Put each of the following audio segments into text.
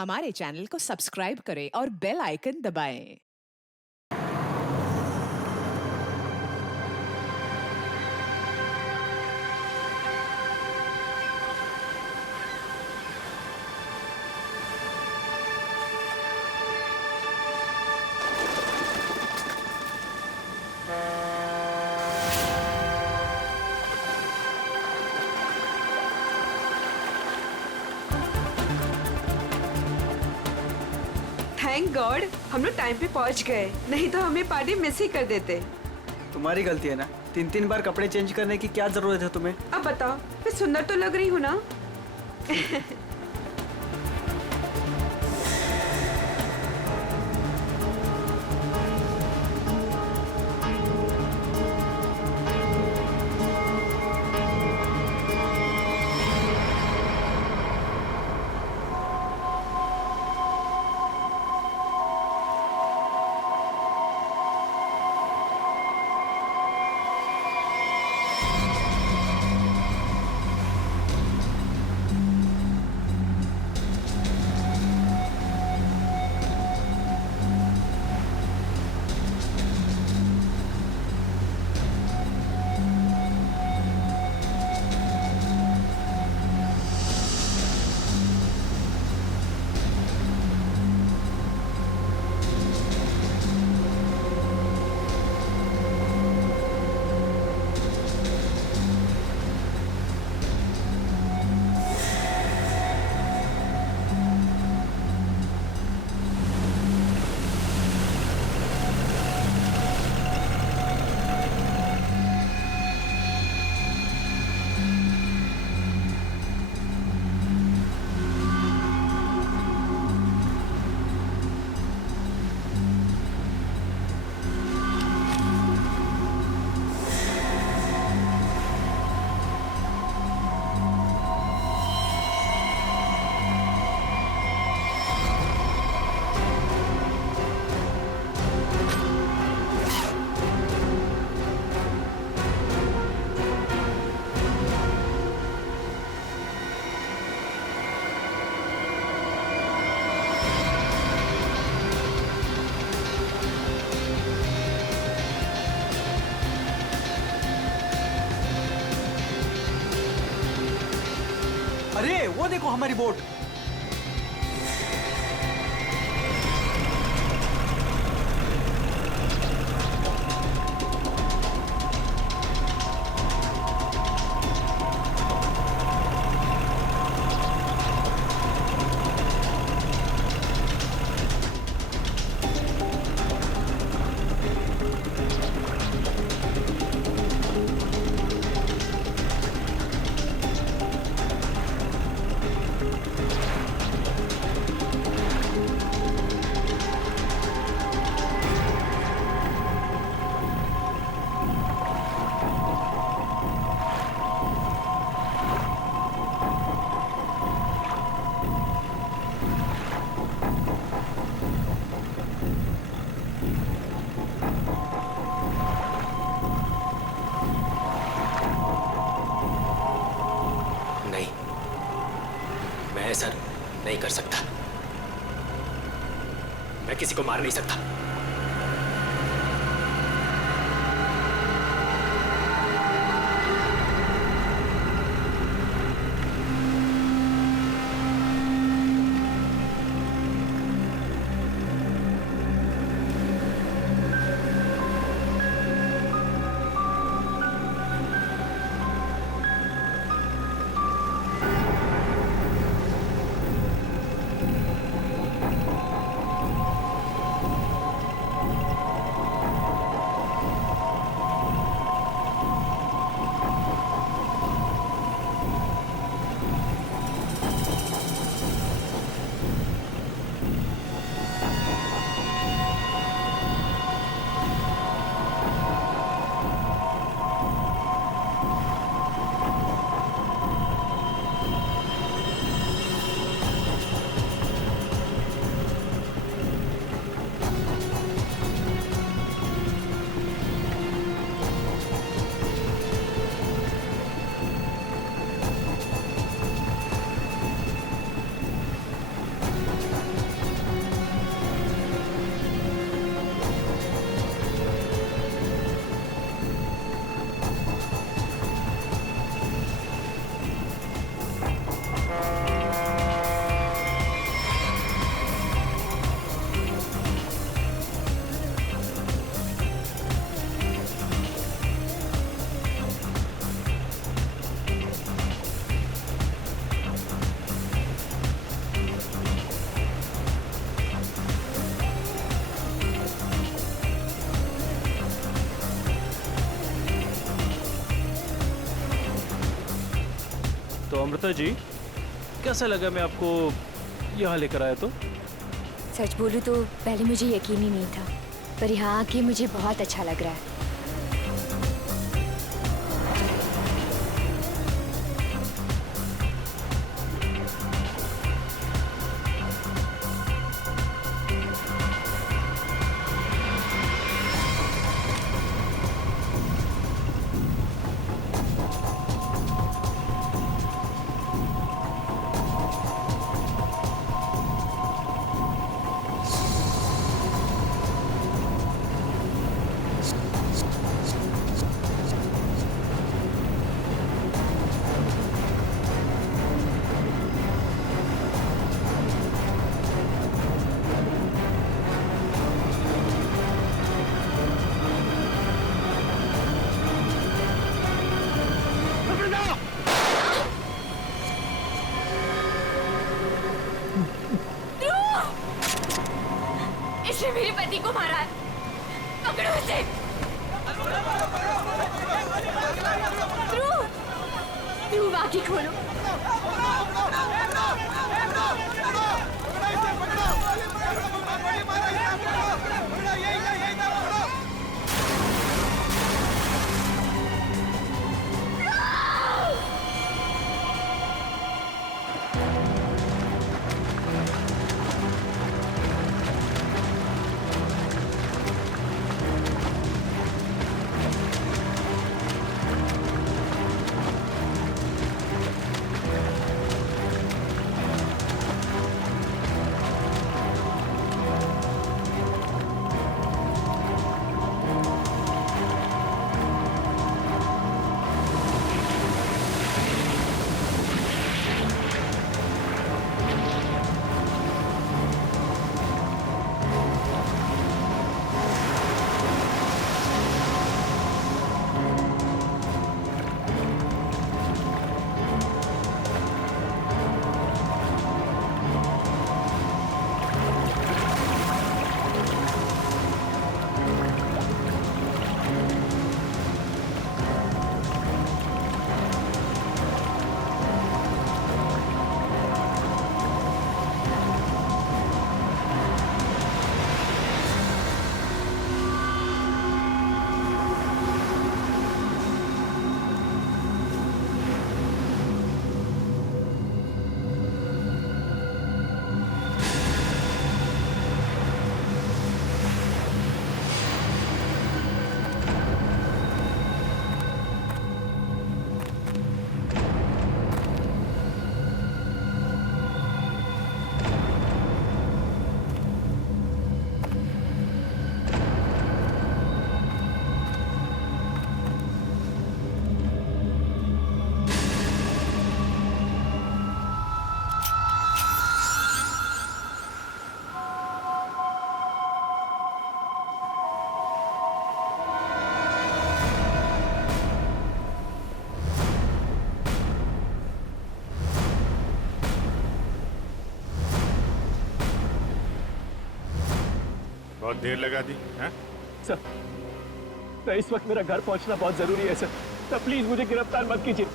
हमारे चैनल को सब्सक्राइब करें और बेल आइकन दबाएं। थैंक गॉड हम लोग टाइम पे पहुंच गए, नहीं तो हमें पार्टी मिस ही कर देते। तुम्हारी गलती है ना, 3 बार कपड़े चेंज करने की क्या जरूरत है तुम्हें? अब बताओ, मैं सुंदर तो लग रही हूँ ना? अरे वो देखो हमारी बोट। नहीं, मैं ऐसा नहीं कर सकता। मैं किसी को मार नहीं सकता। अमृता जी, कैसा लगा मैं आपको यहाँ लेकर आया तो? सच बोलूं तो पहले मुझे यकीन ही नहीं था, पर यहाँ आके मुझे बहुत अच्छा लग रहा है। इसने मेरे पति को मारा है, पकड़ो इसे। ध्रुव, ध्रुव आंखें खोलो। बहुत देर लगा दी हैं? सर, इस वक्त मेरा घर पहुंचना बहुत जरूरी है सर। प्लीज मुझे गिरफ्तार मत कीजिए।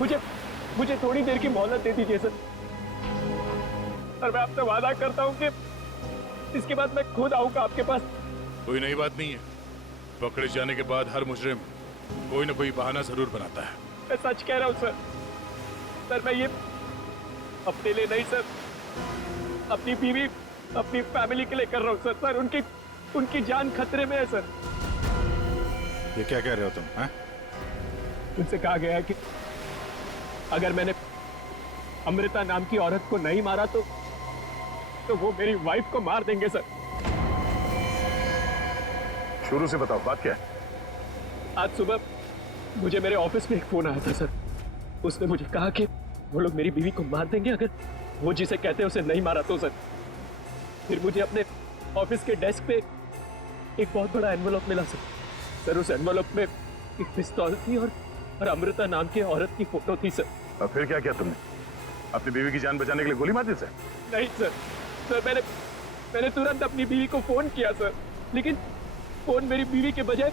मुझे थोड़ी देर की मोहलत दे दीजिए सर। और मैं आपसे वादा करता हूँ कि इसके बाद मैं खुद आऊंगा आपके पास। कोई नई बात नहीं है। पकड़े जाने के बाद हर मुजरिम कोई ना कोई बहाना जरूर बनाता है। मैं सच कह रहा हूँ सर। सर मैं ये अपने लिए नहीं सर, अपनी बीवी, अपनी फैमिली के लिए कर रहा हूँ सर। सर उनकी जान खतरे में है सर। ये क्या कह रहे हो तुम? हैं? उनसे कहा गया है कि अगर मैंने अमृता नाम की औरत को नहीं मारा तो वो मेरी वाइफ को मार देंगे सर। शुरू से बताओ, बात क्या है? आज सुबह मुझे मेरे ऑफिस में एक फोन आया था सर। उसने मुझे कहा कि वो लोग मेरी बीवी को मार देंगे अगर वो जिसे कहते हैं उसे नहीं मारा तो सर। फिर मुझे अपने ऑफिस के डेस्क पे एक बहुत बड़ा एनवेलप मिला सर। सर उस एनवेलप में एक पिस्तौल थी और अमृता नाम की औरत की फोटो थी सर। और फिर क्या किया तुमने? अपनी बीवी की जान बचाने के लिए गोली मार दी सर? नहीं सर। सर मैंने तुरंत अपनी बीवी को फोन किया सर, लेकिन फोन मेरी बीवी के बजाय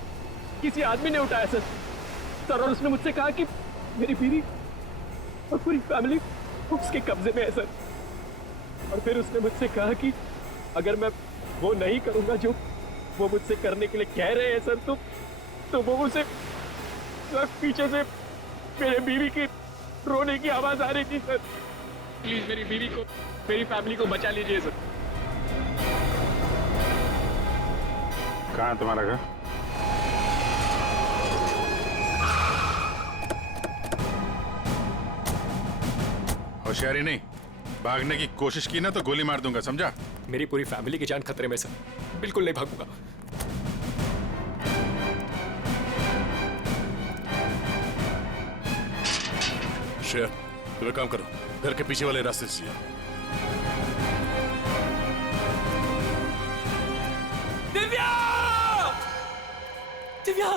किसी आदमी ने उठाया सर। और उसने मुझसे कहा कि मेरी बीवी और पूरी फैमिली उसके कब्जे में है सर। और फिर उसने मुझसे कहा कि अगर मैं वो नहीं करूंगा जो वो मुझसे करने के लिए कह रहे हैं सर, तो वो मुझसे पीछे से मेरे बीवी की रोने की आवाज आ रही थी सर। प्लीज मेरी बीवी को, मेरी फैमिली को बचा लीजिए सर। कहाँ है तुम्हारा घर? होशियारी नहीं, भागने की कोशिश की ना तो गोली मार दूंगा, समझा? मेरी पूरी फैमिली की जान खतरे में सर, बिल्कुल नहीं भागूंगा। शेर, तुम एक काम करो, घर के पीछे वाले रास्ते से जाओ। दिव्या! दिव्या!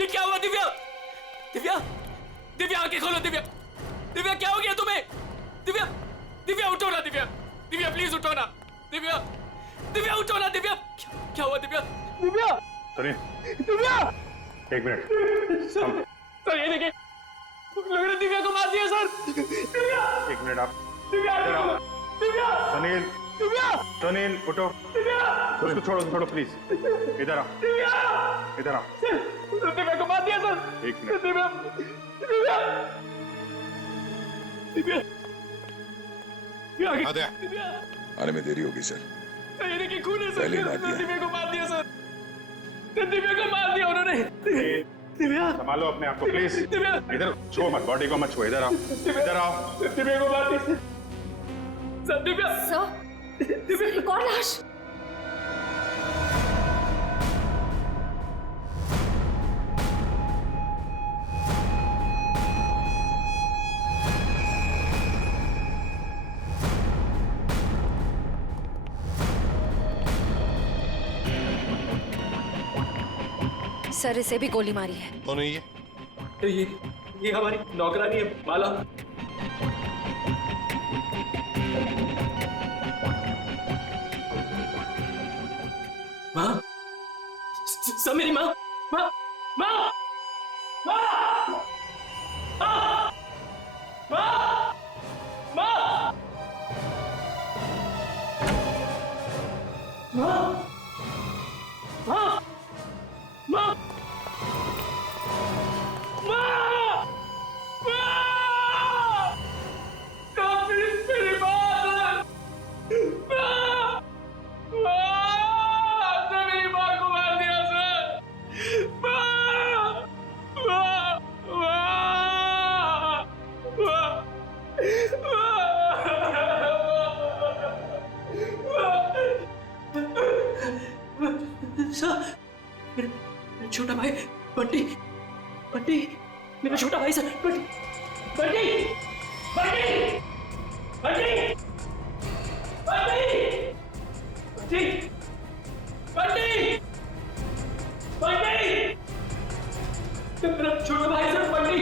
ये क्या हुआ दिव्या? दिव्या! दिव्या आंखें खोलो दिव्या! दिव्या क्या हो गया तुम्हें? दिव्या! दिव्या उठो ना दिव्या! दिव्या प्लीज उठो ना! दिव्या! दिव्या उठो ना दिव्या! क्या हुआ दिव्या? दिव्या! सुनिए, दिव्या! एक मिनट। सर ये देखिए, लोगों ने दिव्या को मार दिया सर! दिव्या! एक मिनट आप। दिव्या! दिव्या! सुनील, दिव्या! सुनील उठो। दिव्या! उसको छोड़ो प्लीज। इधर आओ, दिव्या! इधर आओ। दिव्या को मार दिया सर! एक मिनट। दिव्या! दिव्या! दिव्या! दिव्या! आद्या। दिव्या! आने में देरी होगी सर। ये देखिए खून है सर! पहले ही मार दिया। दिव्या को मार दिया सर! दिव्या को मार दिया उन्होंने! दिव्या! संभालो अपने आप को प्लीज। दिव्या! इधर छुओ मत, बॉडी को मत छुओ। इधर आओ, इधर आओ। दिव्या को मार दिया सर! दिव्या! सर, एक और लाश। सर, इसे भी गोली मारी है। कौन है ये? ये हमारी नौकरानी है माला। माँ, सब मेरी माँ, माँ, माँ, माँ, माँ, माँ, माँ, माँ, माँ, माँ, छोटा भाई बंटी, बंटी, मेरा छोटा भाई सर, बंटी, बंटी, बंटी, बंटी, बंटी, बंटी, बंटी, बंटी, मेरा छोटा भाई सर, बंटी,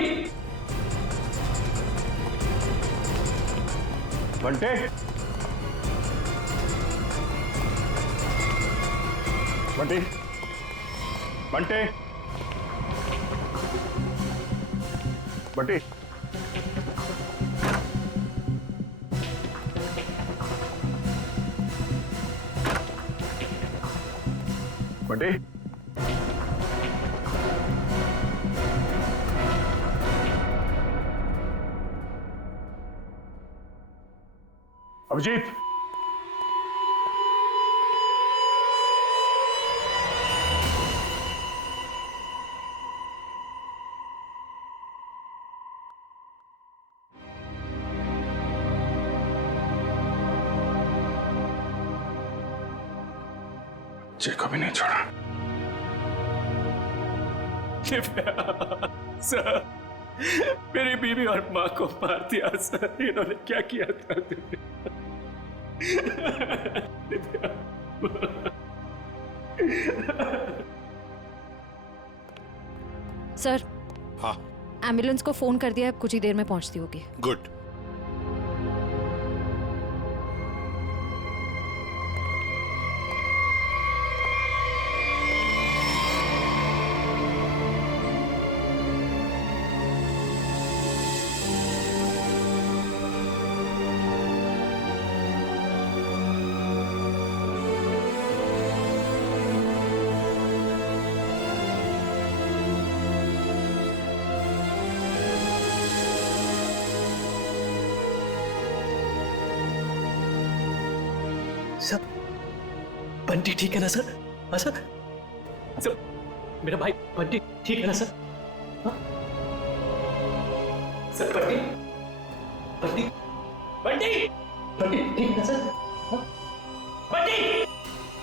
बंटे, बंटी, बंटे, बंटी, बंटी, अभिजीत, जय को भी नहीं छोड़ा। सर, मेरी बीवी और माँ को मार दिया सर। इन्होंने क्या किया था? सर, हाँ, एम्बुलेंस को फोन कर दिया, कुछ ही देर में पहुंचती होगी। गुड। सर बंटी ठीक है ना सर? हाँ सर? सर मेरा भाई बंटी ठीक है ना सर? हाँ? सर बंटी बंटी बंटी बंटी ठीक है ना सर? हाँ? बंटी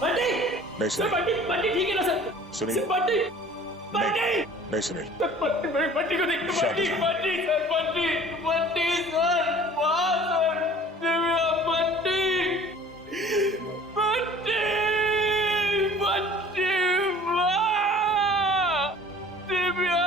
बंटी नहीं सर सुनील, बंटी ठीक है ना सर? सुनील। सर बंटी बंटी नहीं सुनील, बंटी को देख शांत बंटी हो। बंटी सर बंटी बंटी सर वाह सर दिव्या बंटी बंटी बंटी वाह दिव्या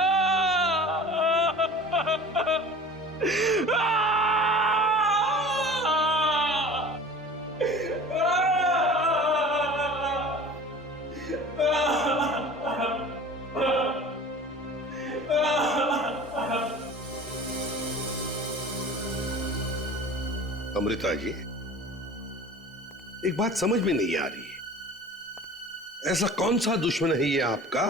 अमृता जी, एक बात समझ में नहीं आ रही है, ऐसा कौन सा दुश्मन है ये आपका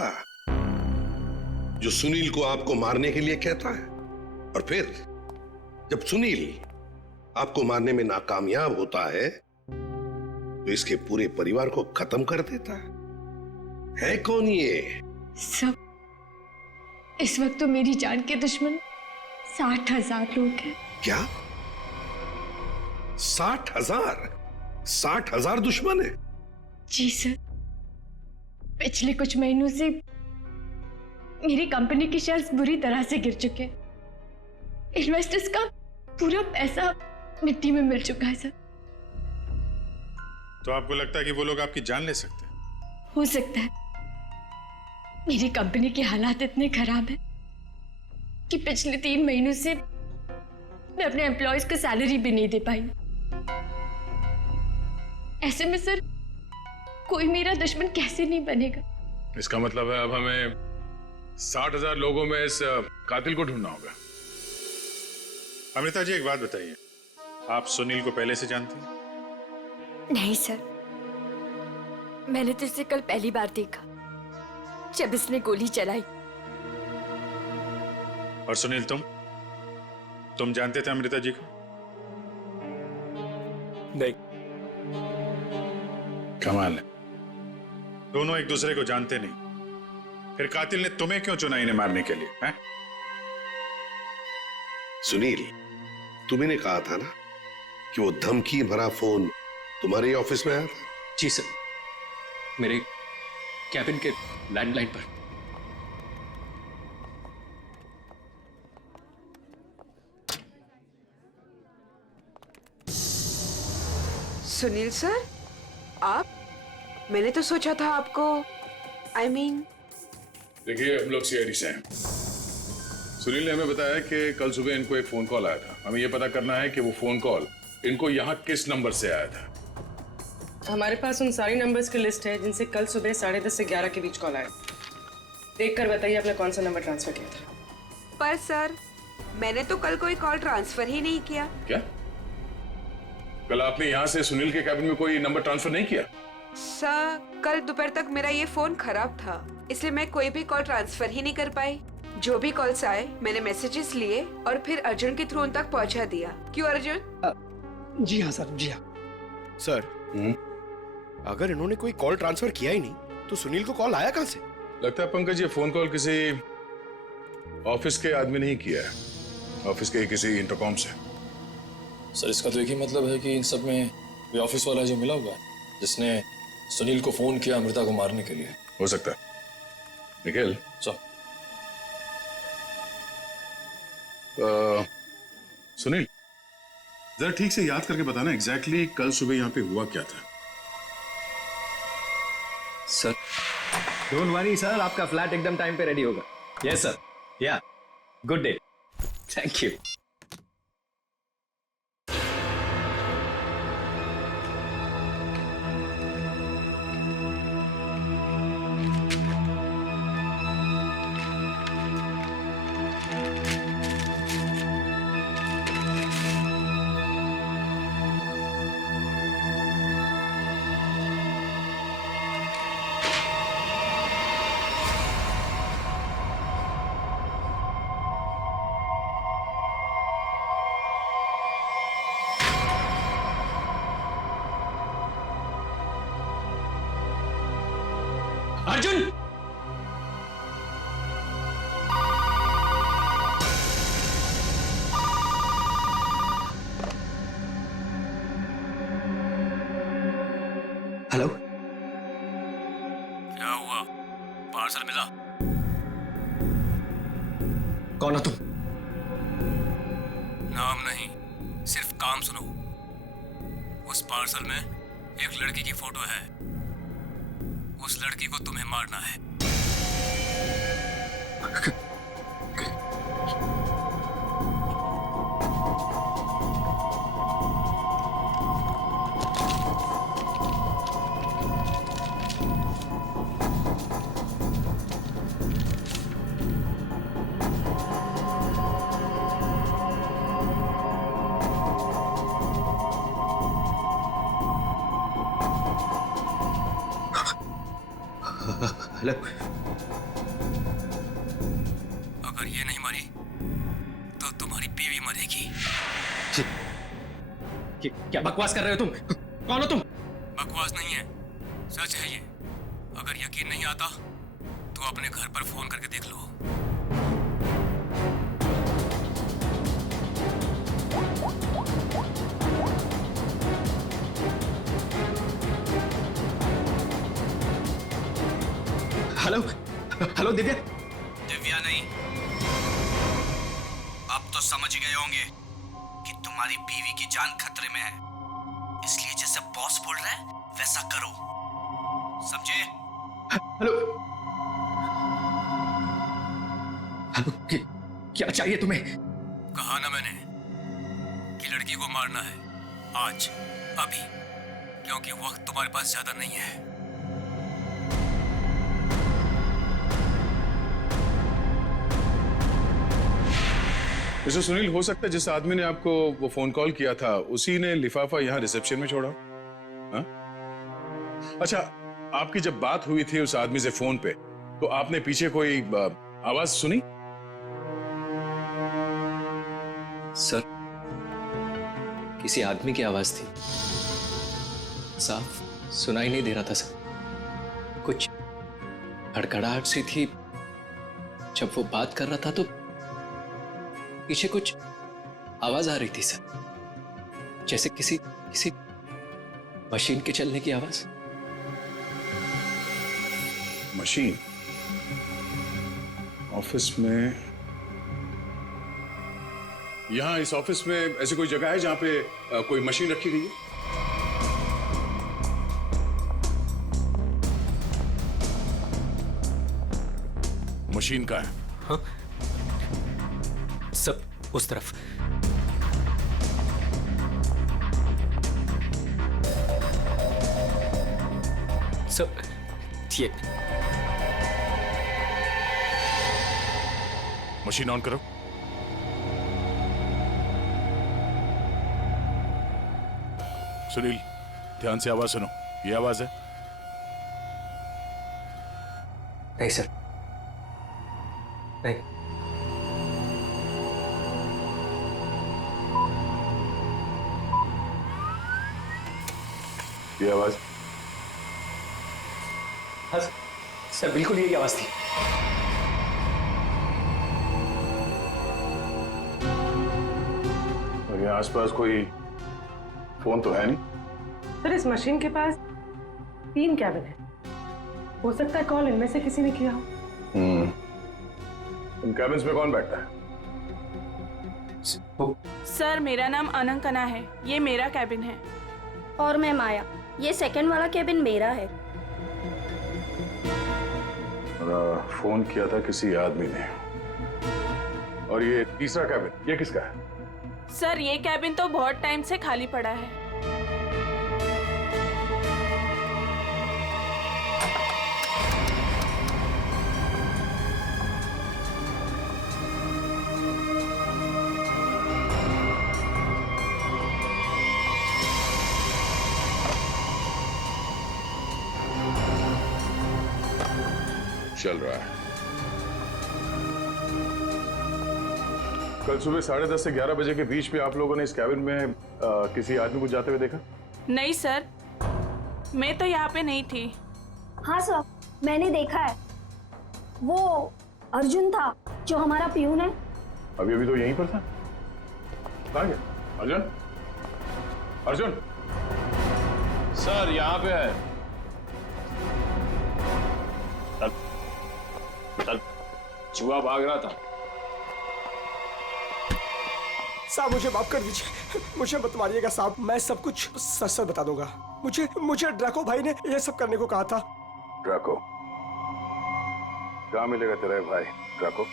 जो सुनील को आपको मारने के लिए कहता है, और फिर जब सुनील आपको मारने में नाकामयाब होता है तो इसके पूरे परिवार को खत्म कर देता है कौन ये? सब इस वक्त तो मेरी जान के दुश्मन 60,000 लोग हैं। क्या 60,000? 60,000 दुश्मन है? जी सर, पिछले कुछ महीनों से मेरी कंपनी के शेयर्स बुरी तरह से गिर चुके हैं। इन्वेस्टर्स का पूरा पैसा मिट्टी में मिल चुका है सर। तो आपको लगता है कि वो लोग आपकी जान ले सकते हैं? हो सकता है। मेरी कंपनी के हालात इतने खराब हैं कि पिछले 3 महीनों से मैं अपने एम्प्लॉयज को सैलरी भी नहीं दे पाई। ऐसे में सर कोई मेरा दुश्मन कैसे नहीं बनेगा? इसका मतलब है अब हमें 60,000 लोगों में इस कातिल को ढूंढना होगा। अमृता जी, एक बात बताइए, आप सुनील को पहले से जानती हैं? नहीं सर, मैंने तो इसे कल पहली बार देखा जब इसने गोली चलाई। और सुनील, तुम जानते थे अमृता जी को? नहीं। कमाल है, दोनों एक दूसरे को जानते नहीं, फिर कातिल ने तुम्हें क्यों चुना इन्हें मारने के लिए? हैं? सुनील, तुम्ही कहा था ना कि वो धमकी भरा फोन तुम्हारे ऑफिस में आया था? जी सर, मेरे कैबिन के लैंडलाइन पर। सुनील सर, आप? मैंने तो सोचा था आपको देखिए, हम लोग सीआईडी से हैं। सुनील ने हमें बताया कि कल सुबह इनको एक फोन कॉल आया था। हमें यह पता करना है कि वो फोन कॉल इनको यहाँ किस नंबर से आया था। हमारे पास उन सारी नंबर्स की लिस्ट है जिनसे कल सुबह 10:30 से 11 के बीच कॉल आया। देखकर बताइए आपने कौन सा नंबर ट्रांसफर किया था। पर सर, मैंने तो कल कोई कॉल ट्रांसफर ही नहीं किया। क्या? कल आपने यहाँ से सुनील के कैबिन में कोई नंबर ट्रांसफर नहीं किया? सर, कल दोपहर तक मेरा ये फोन खराब था, इसलिए मैं कोई भी कॉल ट्रांसफर ही नहीं कर पाई। जो भी कॉल्स आए मैंने मैसेजेस लिए और फिर अर्जुन के थ्रू उन तक पहुंचा दिया। क्यों अर्जुन? जी हाँ सर, जी हाँ सर। अगर इन्होंने कोई कॉल ट्रांसफर किया ही नहीं तो सुनील को कॉल आया कहां से? लगता है पंकज, ये फोन कॉल किसी ऑफिस के आदमी ने ही किया है, ऑफिस के किसी इंटरकॉम से। सर, इसका तो एक ही मतलब है कि इन सब में वो ऑफिस वाला जो मिला हुआ है जिसने सुनील को फोन किया अमृता को मारने के लिए। हो सकता है। निखिल, सुनील, जरा ठीक से याद करके बताना एग्जैक्टली कल सुबह यहाँ पे हुआ क्या था। सर, डोंट वरी सर, आपका फ्लैट एकदम टाइम पे रेडी होगा। यस सर, या good day, thank you. Arjun! Hello, क्या हुआ? पार्सल मिला? कौन हो तुम? नाम नहीं, सिर्फ काम सुनो। उस पार्सल में एक लड़की की फोटो है। उस लड़की को तुम्हें मारना है। हेलो। अगर ये नहीं मरी तो तुम्हारी बीवी मरेगी। क्या बकवास कर रहे हो तुम? कौन हो तुम? बकवास नहीं है, सच है ये। अगर यकीन नहीं आता तो अपने घर पर फोन करके देख लो। Hello, hello Divya. दिव्या नहीं, अब तो समझ गए होंगे कि तुम्हारी बीवी की जान खतरे में है। इसलिए जैसे बॉस बोल रहा है वैसा करो, समझे? हेलो, हेलो, क्या चाहिए तुम्हें? कहा ना मैंने कि लड़की को मारना है, आज, अभी, क्योंकि वक्त तुम्हारे पास ज्यादा नहीं है। मिस्टर सुनील, हो सकता है जिस आदमी ने आपको वो फोन कॉल किया था उसी ने लिफाफा यहाँ रिसेप्शन में छोड़ा। हा? अच्छा, आपकी जब बात हुई थी उस आदमी से फोन पे, तो आपने पीछे कोई आवाज सुनी? सर, किसी आदमी की आवाज थी, साफ सुनाई नहीं दे रहा था सर। कुछ हड़कड़ाहट सी थी। जब वो बात कर रहा था तो पीछे कुछ आवाज आ रही थी सर, जैसे किसी मशीन के चलने की आवाज। मशीन? ऑफिस में? यहां इस ऑफिस में ऐसी कोई जगह है जहां पे कोई मशीन रखी गई है? मशीन का है? हाँ? सब उस तरफ। सब ये मशीन ऑन करो। सुनील, ध्यान से आवाज सुनो। ये आवाज है? नहीं सर, नहीं। ये आवाज? हाँ सर, बिल्कुल यही आवाज थी। और यहाँ आसपास कोई फोन तो है नहीं? सर, इस मशीन के पास 3 कैबिन है। हो सकता है कॉल इनमें से किसी ने किया हो। इन कैबिन्स में कौन बैठता है? सर, मेरा नाम अनंकना है, ये मेरा कैबिन है। और मैं माया, ये सेकंड वाला कैबिन मेरा है। फोन किया था किसी आदमी ने। और ये तीसरा कैबिन, ये किसका है? सर, ये कैबिन तो बहुत टाइम से खाली पड़ा है। चल रहा है। कल सुबह 10:30 से 11 बजे के बीच में आप लोगों ने इस कैबिन में किसी आदमी को जाते हुए देखा? नहीं सर, मैं तो यहाँ पे नहीं थी। हाँ सर, मैंने देखा है, वो अर्जुन था जो हमारा प्यून है। अभी अभी तो यहीं पर था। कहाँ गया अर्जुन? अर्जुन सर यहाँ पे है। चल चूहा भाग रहा था। साहब मुझे माफ कर दीजिए, मुझे मत मारिएगा साहब, मैं सब कुछ सच सच बता दूंगा। मुझे ड्रैको भाई ने ये सब करने को कहा था। ड्रैको? कहाँ मिलेगा तेरा भाई ड्रैको?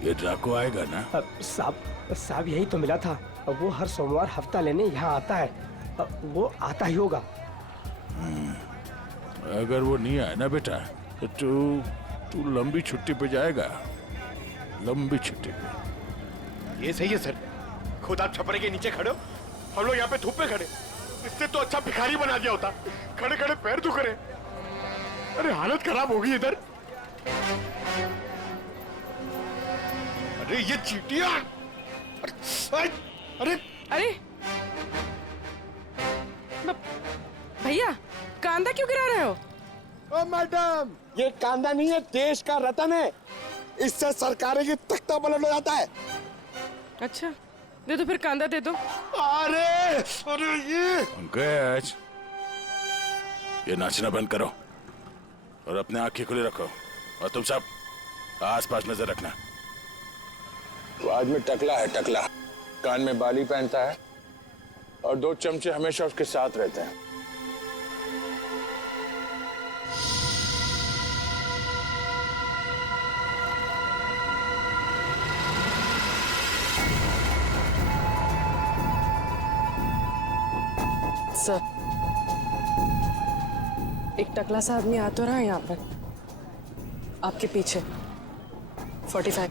ये ड्राको आएगा ना? साहब यही तो मिला था, वो हर सोमवार हफ्ता लेने यहाँ आता है, वो आता ही होगा। अगर वो नहीं आया ना बेटा तो तू लंबी छुट्टी पे जाएगा, लंबी छुट्टी पे। ये सही है सर, खुद आप छपरे के नीचे खड़े हो, हम लोग यहाँ पे धूप में खड़े। इससे तो अच्छा भिखारी बना दिया होता, खड़े खड़े पैर दुख रहे। अरे हालत खराब होगी इधर। अरे ये चीटियां! अरे भैया कांदा क्यों गिरा रहे हो? ओ मैडम, ये कांदा नहीं है, देश का रतन है। इससे सरकारें की तख्ता पलट हो जाता है। अच्छा दे दो फिर, कांदा दे दो। अरे ये पंकज, ये नाचना बंद करो और अपने आंखें खुली रखो, और तुम सब आसपास नजर रखना। वो आदमी टकला है, टकला, कान में बाली पहनता है और 2 चमचे हमेशा उसके साथ रहते हैं। सर, एक टकला सा आदमी आ तो रहा है यहाँ पर, आपके पीछे 45।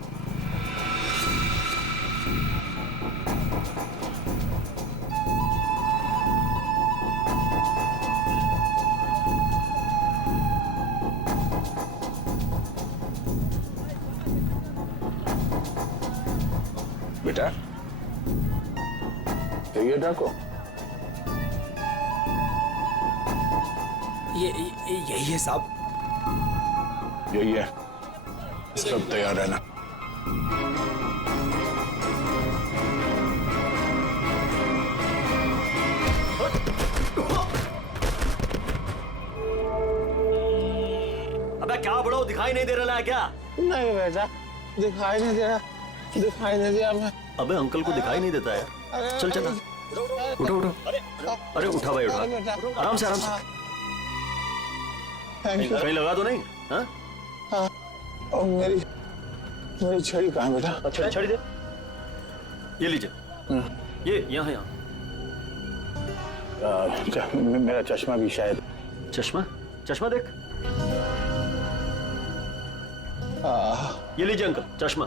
बेटा ये डाको, यही है साहब। यही है, सब तैयार रहना। अबे क्या बड़ो, दिखाई नहीं दे रहा है क्या? नहीं बेटा, दिखाई नहीं दे रहा, दिखाई नहीं दिया मैं। अबे अंकल को दिखाई नहीं देता यार। चल चल उठो उठो। अरे उठा भाई उठा, आराम से आराम से। कहीं लगा तो नहीं? हाँ और मेरी छड़ी कहाँ बेटा? अच्छा छड़ी दे, ये लीजिए, ये यहाँ यहाँ। मेरा चश्मा भी शायद। चश्मा? चश्मा देख, ये लीजिए अंकल चश्मा।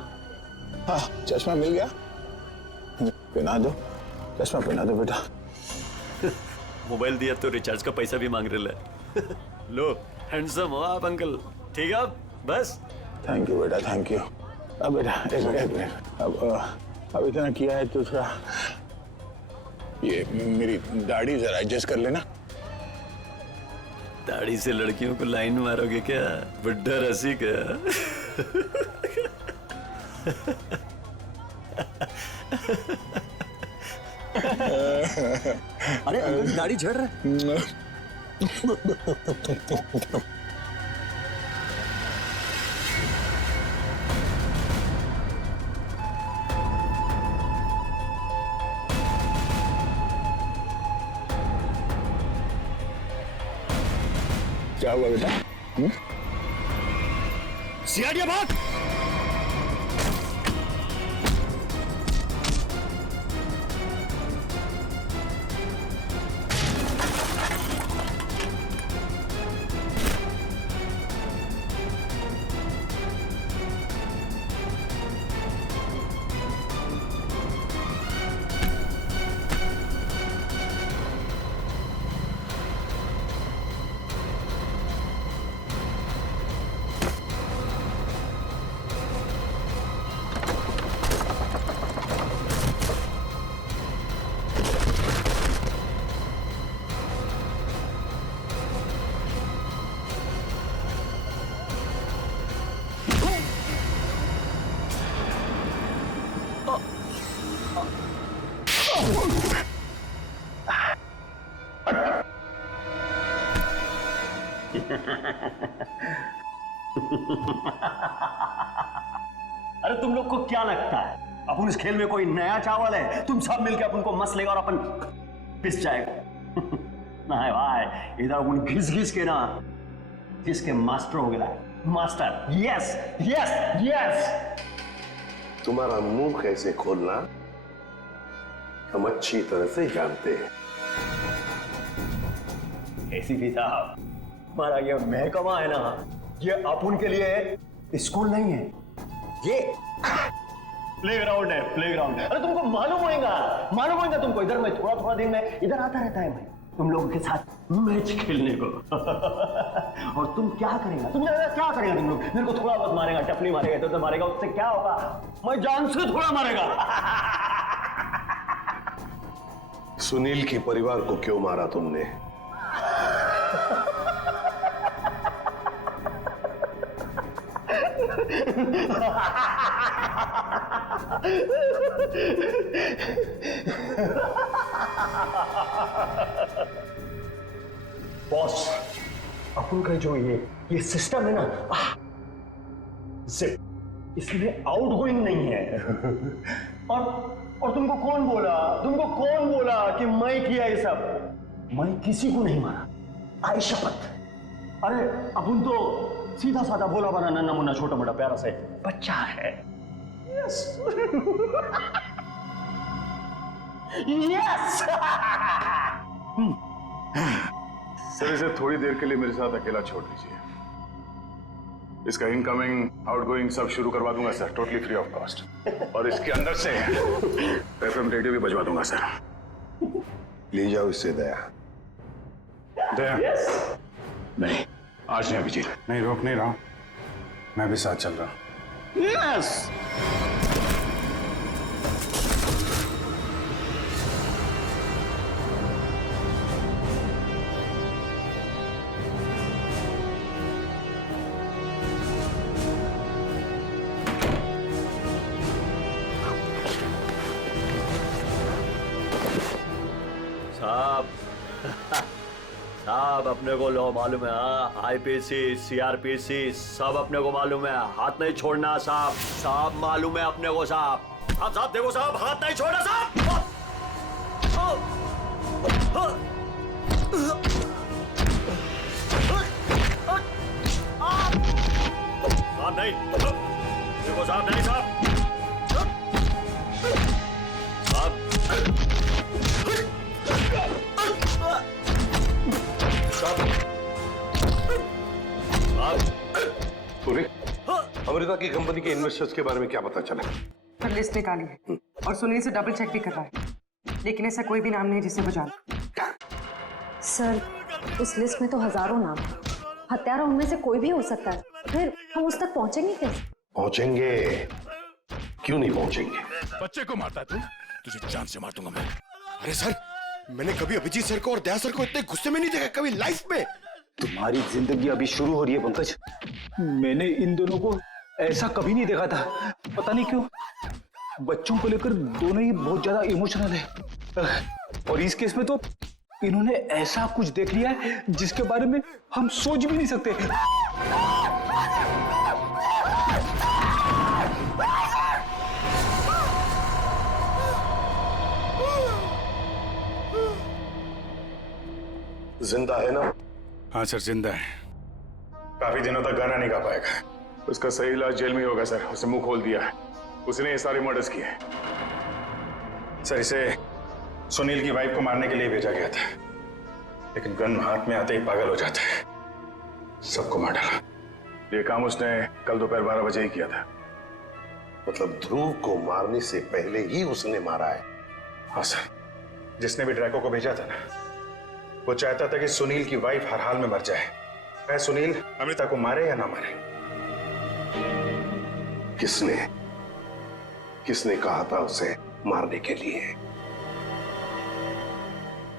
हाँ चश्मा मिल गया, पहना दो, चश्मा पहना दो बेटा। मोबाइल दिया तो रिचार्ज का पैसा भी मांग रहे है। लो, हैंडसम हो आप अंकल। ठीक है अब बस। थैंक यू बेटा, थैंक यू। अब बेटा एक मिनट, अब इतना किया है तो थोड़ा ये मेरी दाढ़ी जरा एडजस्ट कर लेना। दाढ़ी से लड़कियों को लाइन मारोगे क्या? बुड्ढा रसी क्या? अरे अंकल दाढ़ी झड़ रहा है। क्या हुआ बेटा? सियाड़िया बात। अरे तुम लोग को क्या लगता है अपन इस खेल में कोई नया चावल है? तुम सब मिलकर अपन को मस लेगा और अपन पिस जाएगा। नहीं भाई, इधर अपन घिस घिस के ना जिसके मास्टर हो गया। Master, yes yes yes. तुम्हारा मुंह कैसे खोलना हम अच्छी तरह से जानते हैं। एसीपी साहब, हमारा ये महकमा है ना, ये अपन के लिए स्कूल नहीं है, ये प्लेग्राउंड है, प्लेग्राउंड। अरे तुमको मालूम होगा तुमको। इधर मैं थोड़ा थोड़ा दिन में इधर आता रहता है मैं तुम लोगों के साथ मैच खेलने को। और तुम क्या करेगा? तुम लोग मेरे को थोड़ा बहुत मारेगा, टपली मारेगा, इधर उधर मारेगा, उससे क्या होगा? मैं जान से थोड़ा मारेगा। सुनील के परिवार को क्यों मारा तुमने? बॉस, अपन का जो ये सिस्टम है ना, इसमें आउटगोइंग नहीं है। और तुमको कौन बोला कि मैं किया ये सब? मैं किसी को नहीं मारा, आई शपथ। अरे अपन तो सीधा साधा भोला बना नन्ना मुन्ना छोटा मोटा प्यारा से बच्चा है। Yes yes. सर, इसे थोड़ी देर के लिए मेरे साथ अकेला छोड़ दीजिए। इसका इनकमिंग आउटगोइंग सब शुरू करवा दूंगा sir, totally free of cost. और इसके अंदर से एफएम रेडियो भी बजवा दूंगा सर। ले जाओ इससे दया। नहीं, आज नहीं अभिजीत, नहीं रोक नहीं रहा हूं, मैं भी साथ चल रहा हूं। यस। साहब अपने को लो मालूम है, आईपीसी सीआरपीसी सब अपने को मालूम है, हाथ नहीं छोड़ना साहब। साहब मालूम है अपने को साहब। साहब देखो साहब, हाथ नहीं छोड़ना साहब। साहब नहीं, देखो साहब नहीं साहब। अमृता की कंपनी के इन्वेस्टर्स के बारे में क्या पता चला? पर लिस्ट निकाली है और सुनील से डबल चेक भी कर रहा है, लेकिन ऐसा कोई भी नाम नहीं जिसे वो जानता। सर, उस लिस्ट में तो हजारों नाम हैं। हत्यारा उनमें से कोई भी हो सकता है। फिर हम उस तक पहुंचेंगे कैसे? पहुंचेंगे, क्यों नहीं पहुंचेंगे? बच्चे को मारता तू, तुझे जान से मार दूंगा मैं। अरे सर, मैंने कभी अभिजीत सर को और दया सर को इतने गुस्से में नहीं देखा कभी लाइफ में। तुम्हारी जिंदगी अभी शुरू हो रही है पंकज। मैंने इन दोनों को ऐसा कभी नहीं देखा था। पता नहीं क्यों बच्चों को लेकर दोनों ही बहुत ज्यादा इमोशनल है। और इस केस में तो इन्होंने ऐसा कुछ देख लिया है जिसके बारे में हम सोच भी नहीं सकते। जिंदा है ना? हाँ सर, जिंदा है। काफी दिनों तक गाना नहीं गा पाएगा। उसका सही इलाज जेल में ही होगा सर। उसे मुंह खोल दिया है, उसने ये सारे मर्डर्स किए हैं। सर इसे सुनील की वाइफ को मारने के लिए भेजा गया था, लेकिन गन हाथ में आते ही पागल हो जाता है, सबको मार डाला। ये काम उसने कल दोपहर 12 बजे ही किया था। मतलब ध्रुव को मारने से पहले ही उसने मारा है? हाँ सर, जिसने भी ड्रैको को भेजा था ना, वो चाहता था कि सुनील की वाइफ हर हाल में मर जाए, चाहे सुनील अमृता को मारे या ना मारे। किसने कहा था उसे मारने के लिए?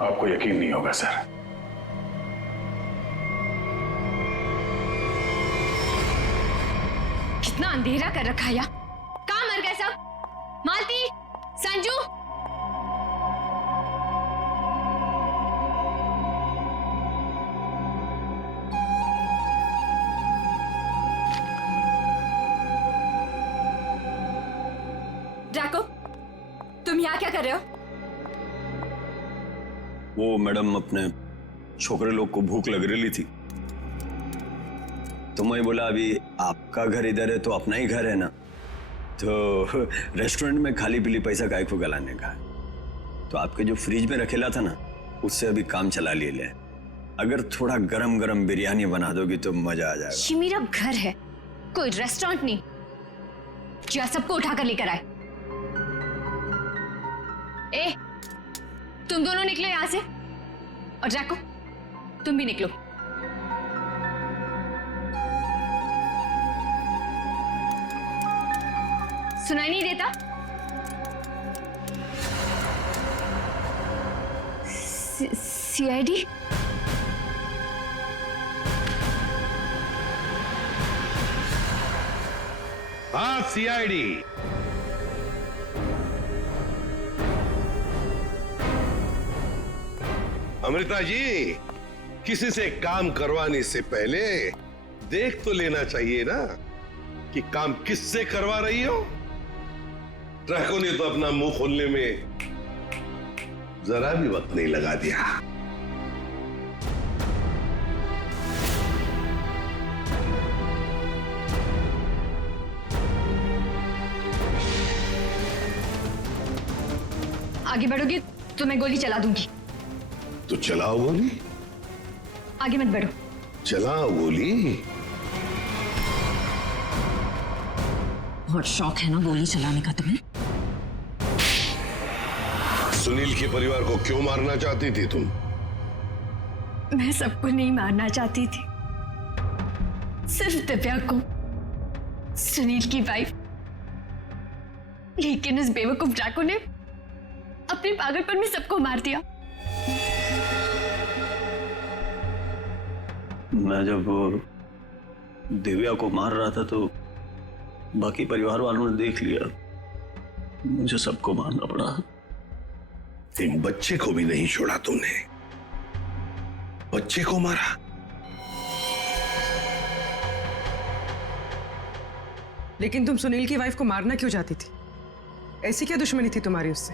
आपको यकीन नहीं होगा सर। कितना अंधेरा कर रखा है, कहाँ मर गए सब? मालती, संजू, ड्रैको, तुम यहाँ क्या कर रहे हो? वो मैडम अपने छोकरे लोग को भूख लग रही थी, तो मैं बोला अभी आपका घर इधर है तो अपना ही घर है ना, तो रेस्टोरेंट में खाली पीली पैसा काय को गलाने का, तो आपके जो फ्रिज में रखेला था ना उससे अभी काम चला ले। अगर थोड़ा गरम गरम बिरयानी बना दोगी तो मजा आ जाएगा। ये मेरा घर है, कोई रेस्टोरेंट नहीं जो सबको उठा कर लेकर आए। ए, तुम दोनों निकलो यहां से, और ड्रैको तुम भी निकलो। सुनाई नहीं देता? सीआईडी? हाँ, सीआईडी। अमृता जी, किसी से काम करवाने से पहले देख तो लेना चाहिए ना कि काम किससे करवा रही हो। ड्रैको ने तो अपना मुंह खोलने में जरा भी वक्त नहीं लगा दिया। आगे बढ़ोगी तो मैं गोली चला दूंगी। तो चलाओ गोली। आगे मत बढ़ो। चलाओ गोली। बहुत शौक है ना गोली चलाने का तुम्हें? सुनील के परिवार को क्यों मारना चाहती थी तुम? मैं सबको नहीं मारना चाहती थी, सिर्फ दिव्या को, सुनील की वाइफ। लेकिन उस बेवकूफ ड्रैको ने अपने पागलपन में सबको मार दिया। मैं जब दिव्या को मार रहा था तो बाकी परिवार वालों ने देख लिया, मुझे सबको मारना पड़ा। एक बच्चे को भी नहीं छोड़ा तुमने, बच्चे को मारा। लेकिन तुम सुनील की वाइफ को मारना क्यों चाहती थी? ऐसी क्या दुश्मनी थी तुम्हारी उससे?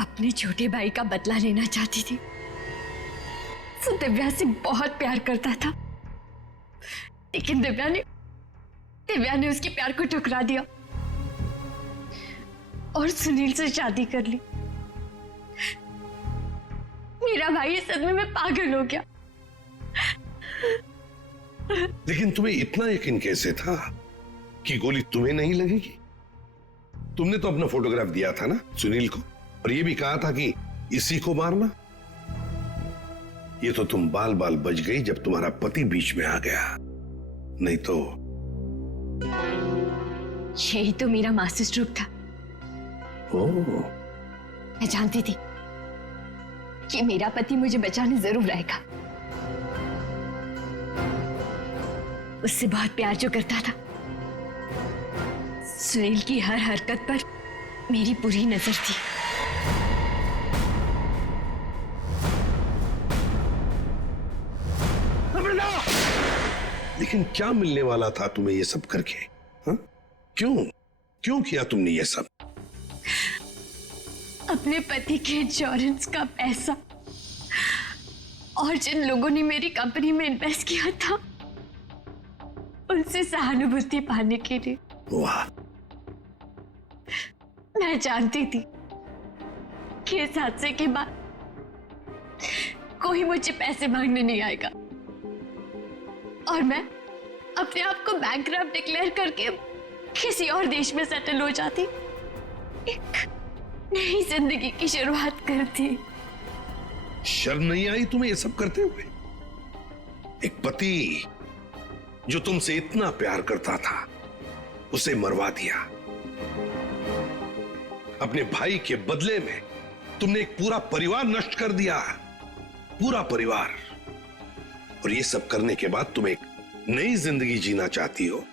अपने छोटे भाई का बदला लेना चाहती थी। वो दिव्या से बहुत प्यार करता था, लेकिन दिव्या ने उसके प्यार को ठुकरा दिया और सुनील से शादी कर ली। मेरा भाई इस सदमे में पागल हो गया। लेकिन तुम्हें इतना यकीन कैसे था कि गोली तुम्हें नहीं लगेगी? तुमने तो अपना फोटोग्राफ दिया था ना सुनील को, और ये भी कहा था कि इसी को मारना। ये तो तुम बाल बाल बच गई जब तुम्हारा पति बीच में आ गया, नहीं तो। यही तो मेरा मास्टर स्ट्रोक था। मैं जानती थी कि मेरा पति मुझे बचाने जरूर आएगा। उससे बहुत प्यार जो करता था। सुनील की हर हरकत पर मेरी पूरी नजर थी। लेकिन क्या मिलने वाला था तुम्हें ये सब करके? हा? क्यों किया तुमने ये सब? अपने पति के इंश्योरेंस का पैसा और जिन लोगों ने मेरी कंपनी में इन्वेस्ट किया था उनसे सहानुभूति पाने के लिए। वाह, मैं जानती थी कि इस हादसे के बाद कोई मुझे पैसे मांगने नहीं आएगा और मैं अपने आप को बैंकक्रप्ट डिक्लेयर करके किसी और देश में सेटल हो जाती, एक नई जिंदगी की शुरुआत करती। शर्म नहीं आई तुम्हें ये सब करते हुए? एक पति जो तुमसे इतना प्यार करता था उसे मरवा दिया। अपने भाई के बदले में तुमने एक पूरा परिवार नष्ट कर दिया, पूरा परिवार। और ये सब करने के बाद तुम एक नई जिंदगी जीना चाहती हो?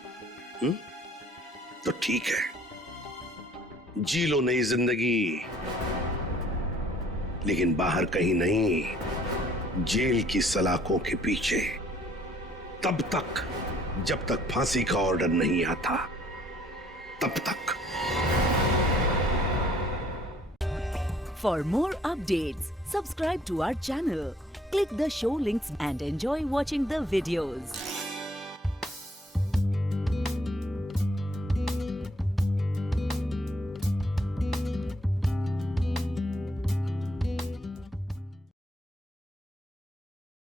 तो ठीक है, जी लो नई जिंदगी, लेकिन बाहर कहीं नहीं, जेल की सलाखों के पीछे, तब तक जब तक फांसी का ऑर्डर नहीं आता, तब तक। For more updates, subscribe to our channel, click the show links and enjoy watching the videos.